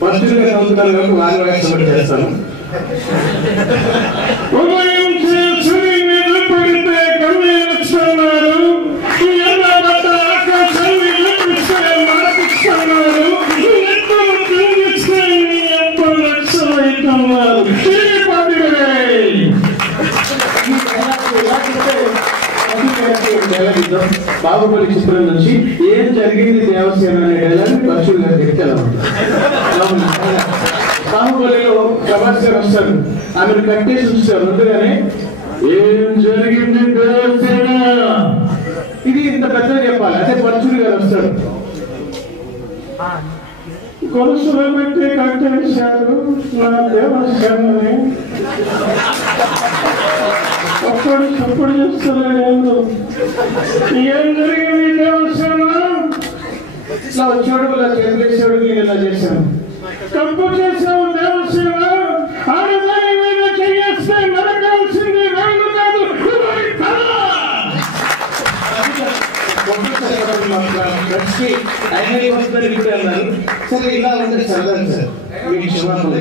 పర్చులుగా చదువుతున్నారు కాబట్టి వారి వాయిస్ ఒకటి చేస్తాను. ఉదయం చేసి మీద పడితే కన్నీస్తున్నారు, ఆకాశాన్ని మనకిస్తున్నారు, ఎంతో తిరిగిస్తే ఎంతో లక్షలైతున్నారు. బాహుబలి చిత్రం నుంచి ఏం జరిగింది దేవసేన అనే డైలాగ్ పరశుడు గారు చెప్తాను. బాహుబలిలో ప్రభాస్ గారు వస్తారు, ఆమెను కట్టేసి చూస్తారు. ముందుగానే ఏం జరిగింది దేవసేన, ఇది ఇంత పెద్దగా చెప్పాలి. అదే పరశుడు గారు వస్తారు, గొలుసులో పెట్టి కట్టేశారు నా దేవసేనని, అప్పుడు చేస్తలేదు. ఏం జరిగింది దేవసేన, ఇట్లా వచ్చాడు, ఇలా చేతులేసాడు, నేను ఇలా చేశాను. తప్పు చేసావు దేవసేన, ఆడదాని మీద చేస్తే నరకాల్సింది వేళ్ళు కాదు. సరే ఇలా ఉంటే సరదా సార్, మీకు క్షమాపణ.